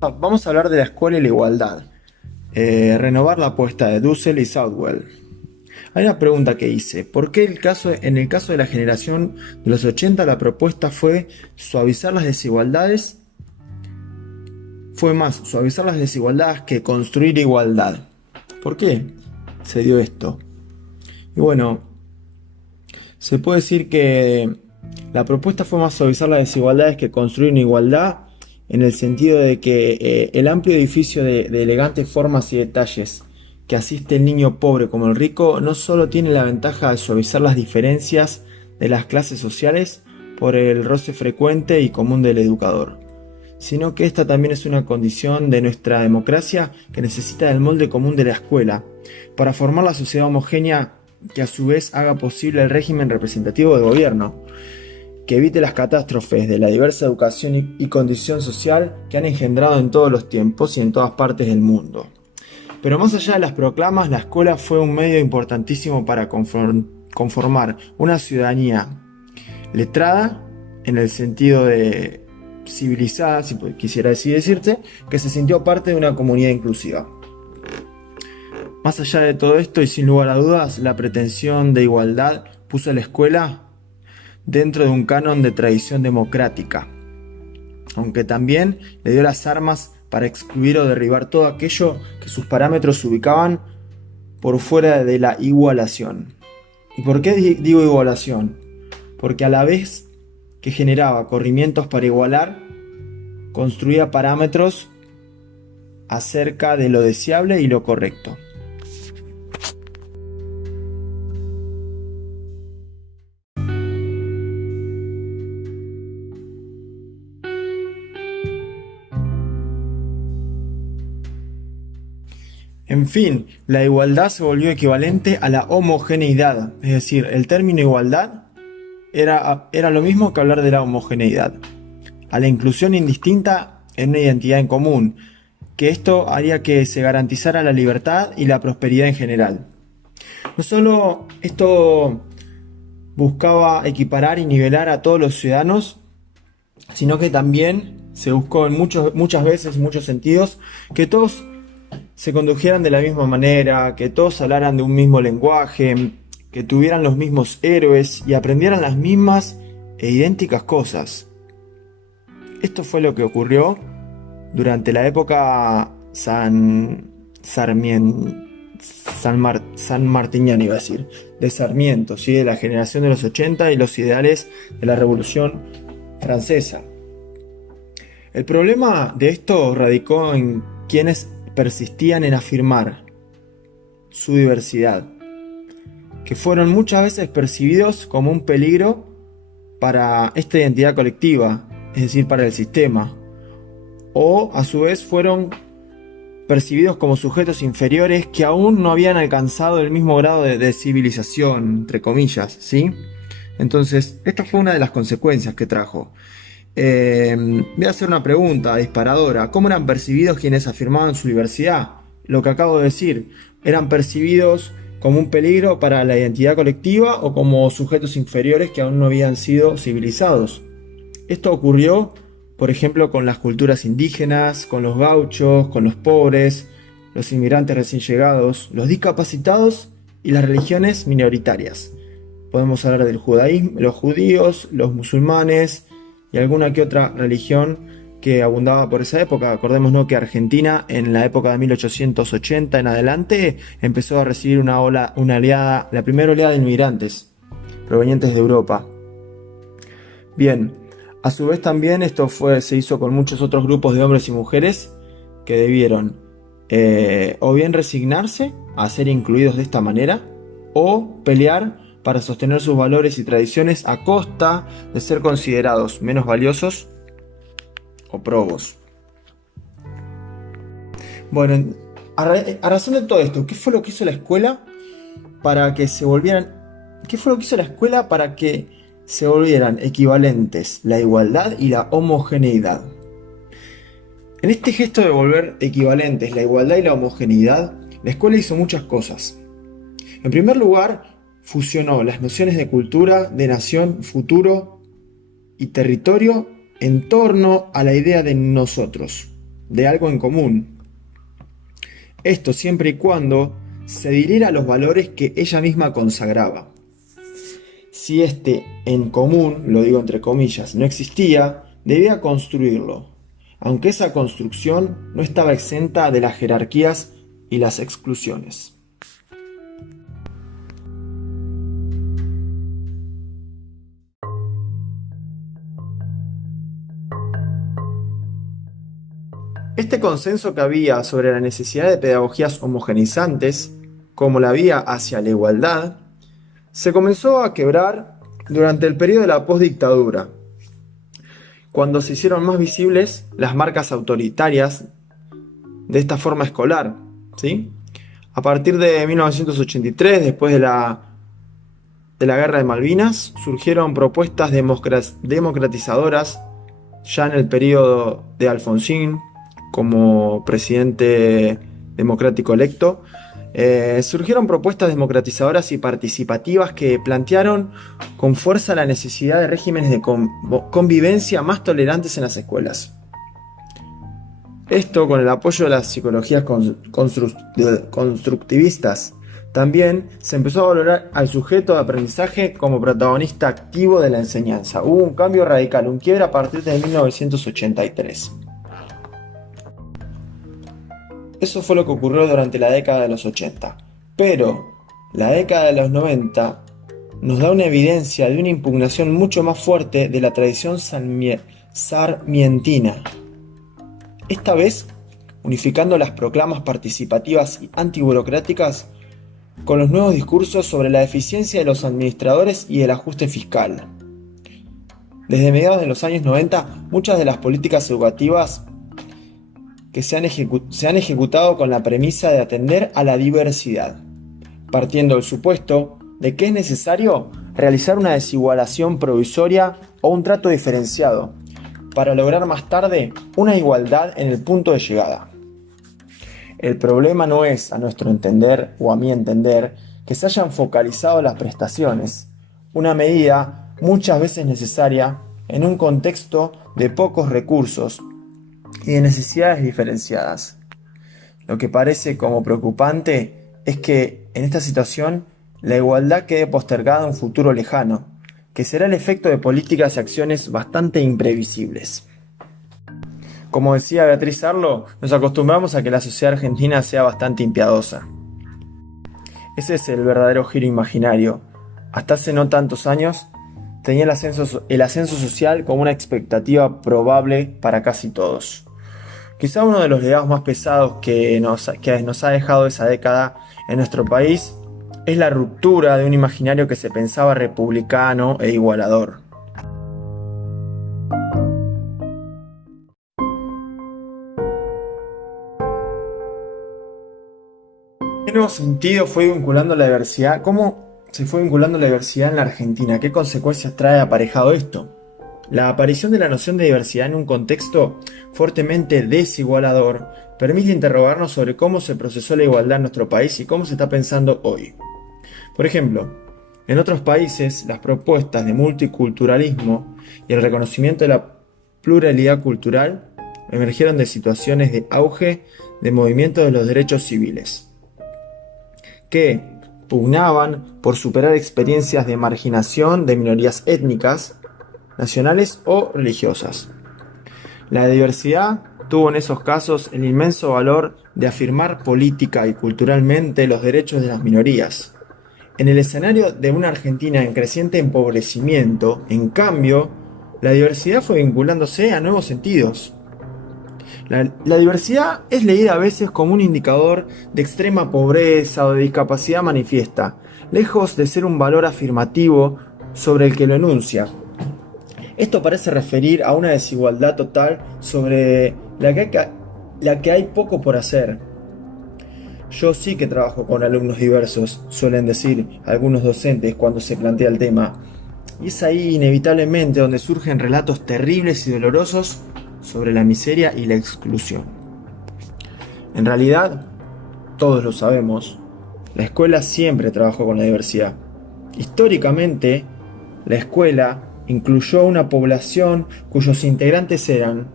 Vamos a hablar de la escuela y la igualdad. Renovar la apuesta de Dussel y Southwell. Hay una pregunta que hice. ¿Por qué en el caso de la generación de los 80 la propuesta fue suavizar las desigualdades? Fue más suavizar las desigualdades que construir igualdad. ¿Por qué se dio esto? Y bueno, se puede decir que la propuesta fue más suavizar las desigualdades que construir una igualdad, en el sentido de que el amplio edificio de elegantes formas y detalles que asiste el niño pobre como el rico no solo tiene la ventaja de suavizar las diferencias de las clases sociales por el roce frecuente y común del educador, sino que esta también es una condición de nuestra democracia que necesita del molde común de la escuela para formar la sociedad homogénea que a su vez haga posible el régimen representativo de gobierno, que evite las catástrofes de la diversa educación y condición social que han engendrado en todos los tiempos y en todas partes del mundo. Pero más allá de las proclamas, la escuela fue un medio importantísimo para conformar una ciudadanía letrada, en el sentido de civilizada, si quisiera así decirte, que se sintió parte de una comunidad inclusiva. Más allá de todo esto y sin lugar a dudas, la pretensión de igualdad puso a la escuela dentro de un canon de tradición democrática, aunque también le dio las armas para excluir o derribar todo aquello que sus parámetros ubicaban por fuera de la igualación. ¿Y por qué digo igualación? Porque a la vez que generaba corrimientos para igualar, construía parámetros acerca de lo deseable y lo correcto. En fin, la igualdad se volvió equivalente a la homogeneidad, es decir, el término igualdad era lo mismo que hablar de la homogeneidad, a la inclusión indistinta en una identidad en común, que esto haría que se garantizara la libertad y la prosperidad en general. No solo esto buscaba equiparar y nivelar a todos los ciudadanos, sino que también se buscó en muchas veces, en muchos sentidos, que todos se condujeran de la misma manera, que todos hablaran de un mismo lenguaje, que tuvieran los mismos héroes y aprendieran las mismas e idénticas cosas. Esto fue lo que ocurrió durante la época San Martiniana, iba a decir, de Sarmiento, ¿sí? De la generación de los 80 y los ideales de la Revolución Francesa. El problema de esto radicó en quienes persistían en afirmar su diversidad, que fueron muchas veces percibidos como un peligro para esta identidad colectiva, es decir, para el sistema, o a su vez fueron percibidos como sujetos inferiores que aún no habían alcanzado el mismo grado de civilización, entre comillas, ¿sí? Entonces, esta fue una de las consecuencias que trajo. Voy a hacer una pregunta disparadora. ¿Cómo eran percibidos quienes afirmaban su diversidad? Lo que acabo de decir, ¿eran percibidos como un peligro para la identidad colectiva o como sujetos inferiores que aún no habían sido civilizados? Esto ocurrió, por ejemplo, con las culturas indígenas, con los gauchos, con los pobres, los inmigrantes recién llegados, los discapacitados y las religiones minoritarias. Podemos hablar del judaísmo, los judíos, los musulmanes y alguna que otra religión que abundaba por esa época. Acordémonos que Argentina, en la época de 1880 en adelante, empezó a recibir la primera oleada de inmigrantes provenientes de Europa. Bien, a su vez también se hizo con muchos otros grupos de hombres y mujeres que debieron o bien resignarse a ser incluidos de esta manera o pelear para sostener sus valores y tradiciones a costa de ser considerados menos valiosos o probos. Bueno, a razón de todo esto, ¿qué fue lo que hizo la escuela para que se volvieran... ¿Qué fue lo que hizo la escuela para que se volvieran equivalentes la igualdad y la homogeneidad? En este gesto de volver equivalentes la igualdad y la homogeneidad, la escuela hizo muchas cosas. En primer lugar, fusionó las nociones de cultura, de nación, futuro y territorio en torno a la idea de nosotros. de algo en común. Esto siempre y cuando se adhiriera a los valores que ella misma consagraba. Si este en común, lo digo entre comillas, no existía, debía construirlo, aunque esa construcción no estaba exenta de las jerarquías y las exclusiones. Este consenso que había sobre la necesidad de pedagogías homogeneizantes, como la vía hacia la igualdad, se comenzó a quebrar durante el periodo de la postdictadura, cuando se hicieron más visibles las marcas autoritarias de esta forma escolar, ¿sí? A partir de 1983, después de la Guerra de Malvinas, surgieron propuestas democratizadoras ya en el periodo de Alfonsín, como presidente democrático electo. Surgieron propuestas democratizadoras y participativas que plantearon con fuerza la necesidad de regímenes de convivencia más tolerantes en las escuelas. Esto con el apoyo de las psicologías constructivistas. También se empezó a valorar al sujeto de aprendizaje como protagonista activo de la enseñanza. Hubo un cambio radical, un quiebre a partir de 1983. Eso fue lo que ocurrió durante la década de los 80. Pero la década de los 90 nos da una evidencia de una impugnación mucho más fuerte de la tradición sarmientina. Esta vez unificando las proclamas participativas y antiburocráticas con los nuevos discursos sobre la eficiencia de los administradores y el ajuste fiscal. Desde mediados de los años 90, muchas de las políticas educativas que se han ejecutado con la premisa de atender a la diversidad, partiendo del supuesto de que es necesario realizar una desigualación provisoria o un trato diferenciado, para lograr más tarde una igualdad en el punto de llegada. El problema no es, a nuestro entender o a mi entender, que se hayan focalizado las prestaciones, una medida muchas veces necesaria en un contexto de pocos recursos y de necesidades diferenciadas. Lo que parece como preocupante es que en esta situación la igualdad quede postergada a un futuro lejano, que será el efecto de políticas y acciones bastante imprevisibles. Como decía Beatriz Arlo, nos acostumbramos a que la sociedad argentina sea bastante impiadosa. Ese es el verdadero giro imaginario. Hasta hace no tantos años, tenía el ascenso social como una expectativa probable para casi todos. Quizá uno de los legados más pesados que nos ha dejado esa década en nuestro país es la ruptura de un imaginario que se pensaba republicano e igualador. ¿Qué nuevo sentido fue vinculando la diversidad? ¿Cómo se fue vinculando la diversidad en la Argentina? ¿Qué consecuencias trae aparejado esto? La aparición de la noción de diversidad en un contexto fuertemente desigualador permite interrogarnos sobre cómo se procesó la igualdad en nuestro país y cómo se está pensando hoy. Por ejemplo, en otros países las propuestas de multiculturalismo y el reconocimiento de la pluralidad cultural emergieron de situaciones de auge de movimientos de los derechos civiles, que pugnaban por superar experiencias de marginación de minorías étnicas, nacionales o religiosas. La diversidad tuvo en esos casos el inmenso valor de afirmar política y culturalmente los derechos de las minorías. En el escenario de una Argentina en creciente empobrecimiento, en cambio, la diversidad fue vinculándose a nuevos sentidos. La diversidad es leída a veces como un indicador de extrema pobreza o de discapacidad manifiesta, lejos de ser un valor afirmativo sobre el que lo enuncia. Esto parece referir a una desigualdad total sobre la que hay poco por hacer. Yo sí que trabajo con alumnos diversos, suelen decir algunos docentes cuando se plantea el tema. Y es ahí inevitablemente donde surgen relatos terribles y dolorosos sobre la miseria y la exclusión. En realidad, todos lo sabemos, la escuela siempre trabajó con la diversidad. Históricamente, la escuela incluyó una población cuyos integrantes eran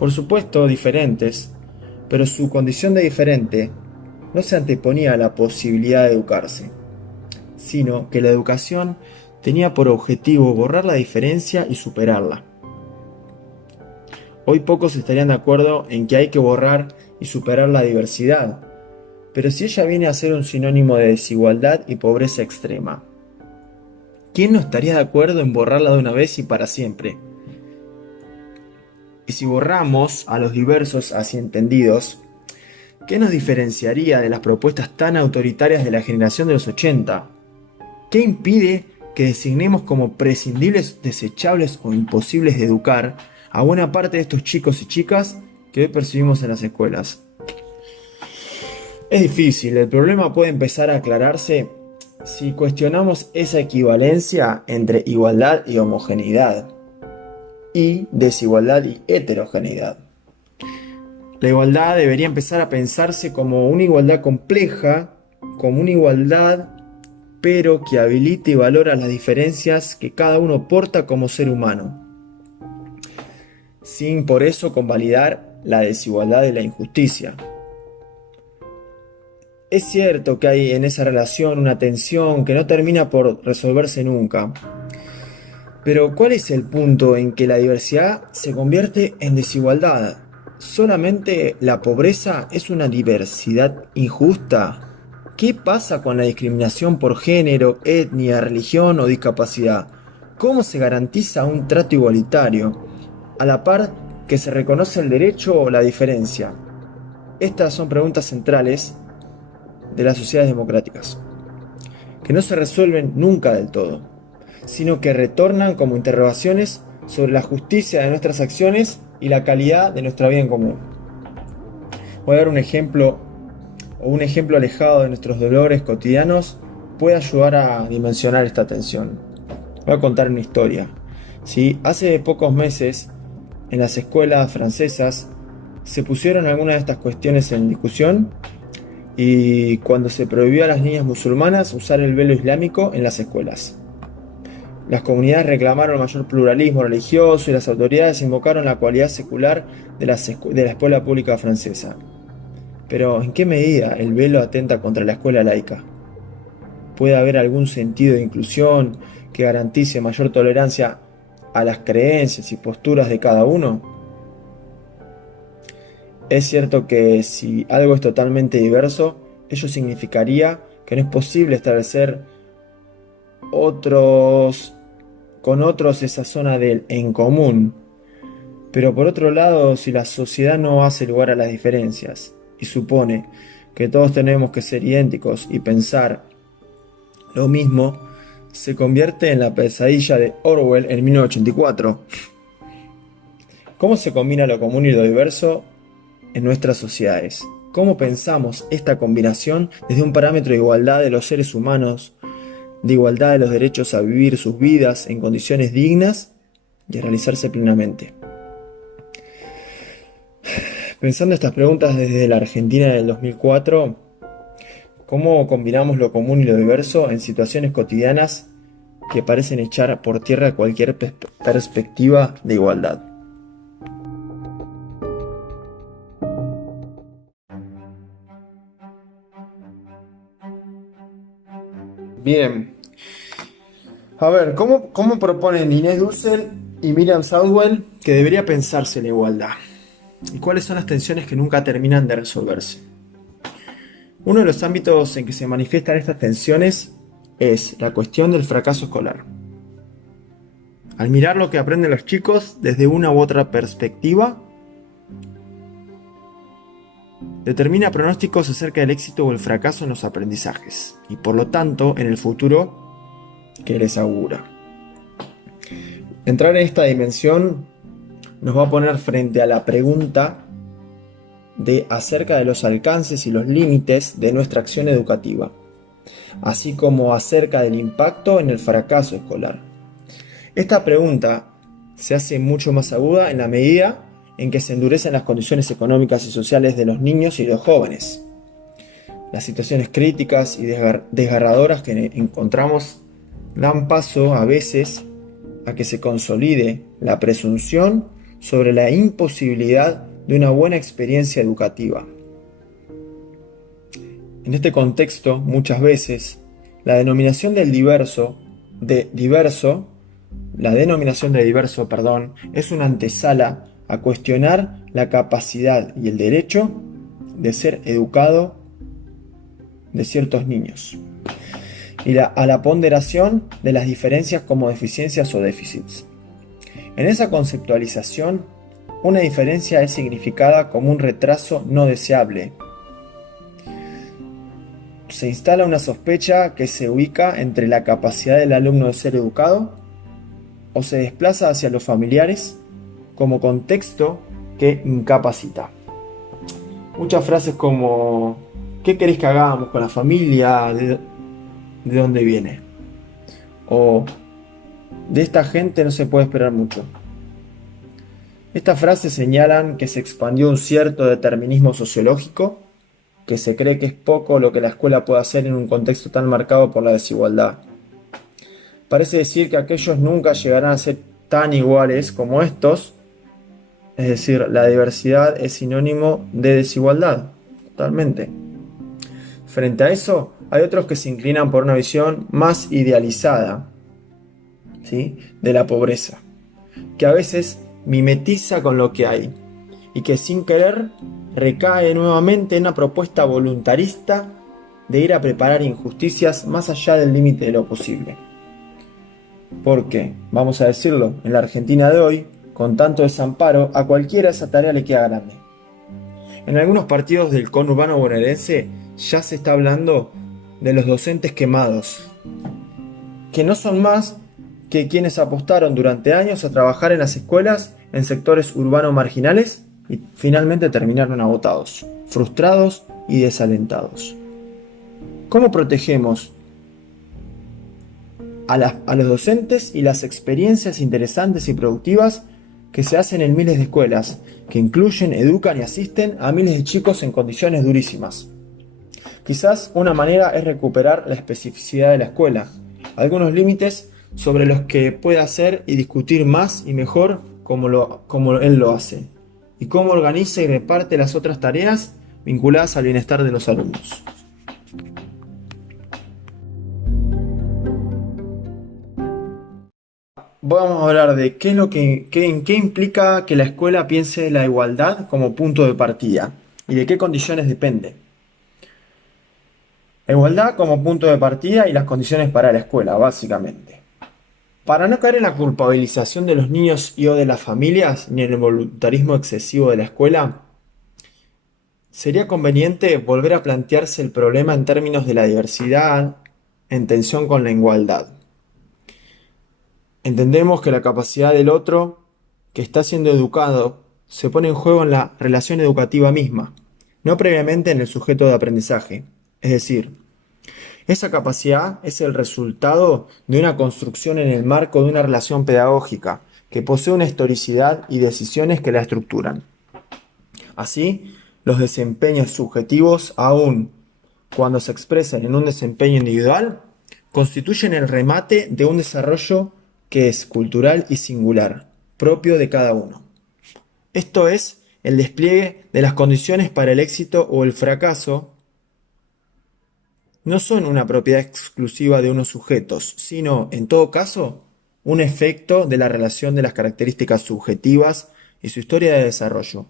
por supuesto diferentes, pero su condición de diferente no se anteponía a la posibilidad de educarse, sino que la educación tenía por objetivo borrar la diferencia y superarla. Hoy pocos estarían de acuerdo en que hay que borrar y superar la diversidad, pero si ella viene a ser un sinónimo de desigualdad y pobreza extrema, ¿quién no estaría de acuerdo en borrarla de una vez y para siempre? Y si borramos a los diversos así entendidos, ¿qué nos diferenciaría de las propuestas tan autoritarias de la generación de los 80? ¿Qué impide que designemos como prescindibles, desechables o imposibles de educar a buena parte de estos chicos y chicas que hoy percibimos en las escuelas? Es difícil, el problema puede empezar a aclararse si cuestionamos esa equivalencia entre igualdad y homogeneidad, y desigualdad y heterogeneidad. La igualdad debería empezar a pensarse como una igualdad compleja, como una igualdad, pero que habilite y valora las diferencias que cada uno porta como ser humano, sin por eso convalidar la desigualdad y la injusticia. Es cierto que hay en esa relación una tensión que no termina por resolverse nunca. Pero ¿cuál es el punto en que la diversidad se convierte en desigualdad? ¿Solamente la pobreza es una diversidad injusta? ¿Qué pasa con la discriminación por género, etnia, religión o discapacidad? ¿Cómo se garantiza un trato igualitario, a la par que se reconoce el derecho o la diferencia? Estas son preguntas centrales de las sociedades democráticas, que no se resuelven nunca del todo, sino que retornan como interrogaciones sobre la justicia de nuestras acciones y la calidad de nuestra vida en común. Voy a dar un ejemplo alejado de nuestros dolores cotidianos puede ayudar a dimensionar esta tensión. Voy a contar una historia. ¿Sí? Hace pocos meses, en las escuelas francesas, se pusieron algunas de estas cuestiones en discusión, y cuando se prohibió a las niñas musulmanas usar el velo islámico en las escuelas. Las comunidades reclamaron mayor pluralismo religioso y las autoridades invocaron la cualidad secular de la escuela pública francesa. Pero, ¿en qué medida el velo atenta contra la escuela laica? ¿Puede haber algún sentido de inclusión que garantice mayor tolerancia a las creencias y posturas de cada uno? Es cierto que si algo es totalmente diverso, ello significaría que no es posible establecer con otros esa zona del en común. Pero por otro lado, si la sociedad no hace lugar a las diferencias y supone que todos tenemos que ser idénticos y pensar lo mismo, se convierte en la pesadilla de Orwell en 1984. ¿Cómo se combina lo común y lo diverso en nuestras sociedades? ¿Cómo pensamos esta combinación desde un parámetro de igualdad de los seres humanos, de igualdad de los derechos a vivir sus vidas en condiciones dignas y a realizarse plenamente? Pensando estas preguntas desde la Argentina del 2004, ¿cómo combinamos lo común y lo diverso en situaciones cotidianas que parecen echar por tierra cualquier perspectiva de igualdad? Bien, a ver, ¿cómo proponen Inés Dussel y Miriam Southwell que debería pensarse la igualdad? ¿Y cuáles son las tensiones que nunca terminan de resolverse? Uno de los ámbitos en que se manifiestan estas tensiones es la cuestión del fracaso escolar. Al mirar lo que aprenden los chicos desde una u otra perspectiva, determina pronósticos acerca del éxito o el fracaso en los aprendizajes y por lo tanto en el futuro que les augura. Entrar en esta dimensión nos va a poner frente a la pregunta acerca de los alcances y los límites de nuestra acción educativa, así como acerca del impacto en el fracaso escolar. Esta pregunta se hace mucho más aguda en la medida en que se endurecen las condiciones económicas y sociales de los niños y los jóvenes. Las situaciones críticas y desgarradoras que encontramos dan paso a veces a que se consolide la presunción sobre la imposibilidad de una buena experiencia educativa. En este contexto, muchas veces, la denominación del diverso, es una antesala a cuestionar la capacidad y el derecho de ser educado de ciertos niños y a la ponderación de las diferencias como deficiencias o déficits. En esa conceptualización, una diferencia es significada como un retraso no deseable. Se instala una sospecha que se ubica entre la capacidad del alumno de ser educado o se desplaza hacia los familiares como contexto que incapacita. Muchas frases como ¿qué querés que hagamos con la familia? ¿De dónde viene? O de esta gente no se puede esperar mucho. Estas frases señalan que se expandió un cierto determinismo sociológico, que se cree que es poco lo que la escuela puede hacer en un contexto tan marcado por la desigualdad. Parece decir que aquellos nunca llegarán a ser tan iguales como estos, es decir, la diversidad es sinónimo de desigualdad, totalmente. Frente a eso, hay otros que se inclinan por una visión más idealizada, ¿sí?, de la pobreza, que a veces mimetiza con lo que hay y que sin querer recae nuevamente en una propuesta voluntarista de ir a preparar injusticias más allá del límite de lo posible. Porque, vamos a decirlo, en la Argentina de hoy, con tanto desamparo, a cualquiera esa tarea le queda grande. En algunos partidos del conurbano bonaerense ya se está hablando de los docentes quemados, que no son más que quienes apostaron durante años a trabajar en las escuelas en sectores urbanos marginales y finalmente terminaron agotados, frustrados y desalentados. ¿Cómo protegemos a los docentes y las experiencias interesantes y productivas que se hacen en miles de escuelas, que incluyen, educan y asisten a miles de chicos en condiciones durísimas? Quizás una manera es recuperar la especificidad de la escuela, algunos límites sobre los que puede hacer y discutir más y mejor como él lo hace, y cómo organiza y reparte las otras tareas vinculadas al bienestar de los alumnos. Vamos a hablar de en qué implica que la escuela piense la igualdad como punto de partida y de qué condiciones depende. La igualdad como punto de partida y las condiciones para la escuela, básicamente. Para no caer en la culpabilización de los niños y o de las familias, ni en el voluntarismo excesivo de la escuela, sería conveniente volver a plantearse el problema en términos de la diversidad en tensión con la igualdad. Entendemos que la capacidad del otro que está siendo educado se pone en juego en la relación educativa misma, no previamente en el sujeto de aprendizaje. Es decir, esa capacidad es el resultado de una construcción en el marco de una relación pedagógica que posee una historicidad y decisiones que la estructuran. Así, los desempeños subjetivos, aun cuando se expresan en un desempeño individual, constituyen el remate de un desarrollo que es cultural y singular, propio de cada uno. Esto es, el despliegue de las condiciones para el éxito o el fracaso no son una propiedad exclusiva de unos sujetos, sino, en todo caso, un efecto de la relación de las características subjetivas y su historia de desarrollo,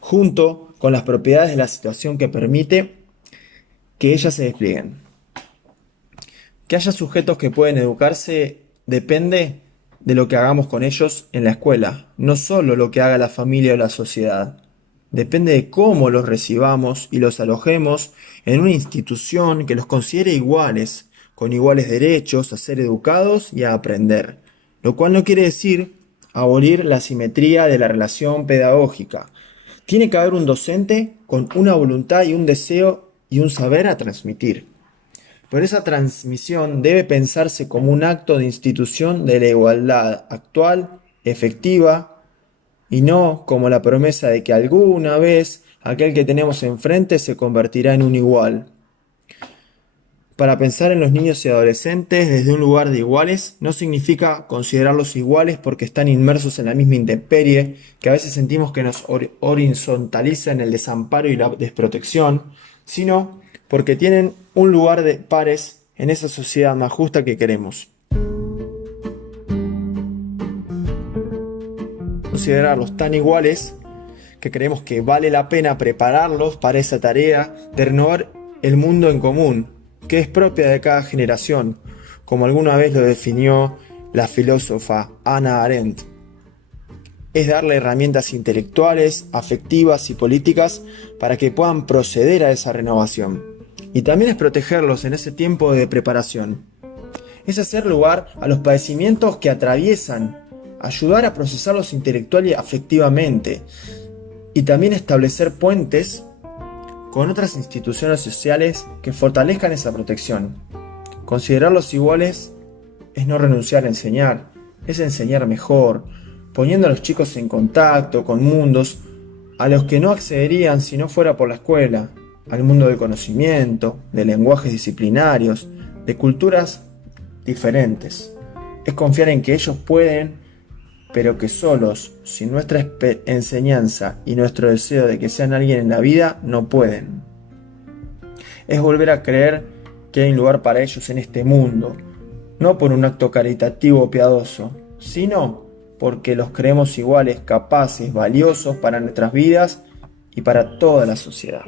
junto con las propiedades de la situación que permite que ellas se desplieguen. Que haya sujetos que pueden educarse depende de lo que hagamos con ellos en la escuela, no solo lo que haga la familia o la sociedad. Depende de cómo los recibamos y los alojemos en una institución que los considere iguales, con iguales derechos a ser educados y a aprender. Lo cual no quiere decir abolir la simetría de la relación pedagógica. Tiene que haber un docente con una voluntad y un deseo y un saber a transmitir. Pero esa transmisión debe pensarse como un acto de institución de la igualdad actual, efectiva, y no como la promesa de que alguna vez aquel que tenemos enfrente se convertirá en un igual. Para pensar en los niños y adolescentes desde un lugar de iguales no significa considerarlos iguales porque están inmersos en la misma intemperie, que a veces sentimos que nos horizontaliza en el desamparo y la desprotección, sino porque tienen un lugar de pares en esa sociedad más justa que queremos. Considerarlos tan iguales que creemos que vale la pena prepararlos para esa tarea de renovar el mundo en común, que es propia de cada generación, como alguna vez lo definió la filósofa Hannah Arendt. Es darle herramientas intelectuales, afectivas y políticas para que puedan proceder a esa renovación. Y también es protegerlos en ese tiempo de preparación. Es hacer lugar a los padecimientos que atraviesan, ayudar a procesarlos intelectual y afectivamente, y también establecer puentes con otras instituciones sociales que fortalezcan esa protección. Considerarlos iguales es no renunciar a enseñar, es enseñar mejor, poniendo a los chicos en contacto con mundos a los que no accederían si no fuera por la escuela, al mundo del conocimiento, de lenguajes disciplinarios, de culturas diferentes. Es confiar en que ellos pueden, pero que solos, sin nuestra enseñanza y nuestro deseo de que sean alguien en la vida, no pueden. Es volver a creer que hay un lugar para ellos en este mundo, no por un acto caritativo o piadoso, sino porque los creemos iguales, capaces, valiosos para nuestras vidas y para toda la sociedad.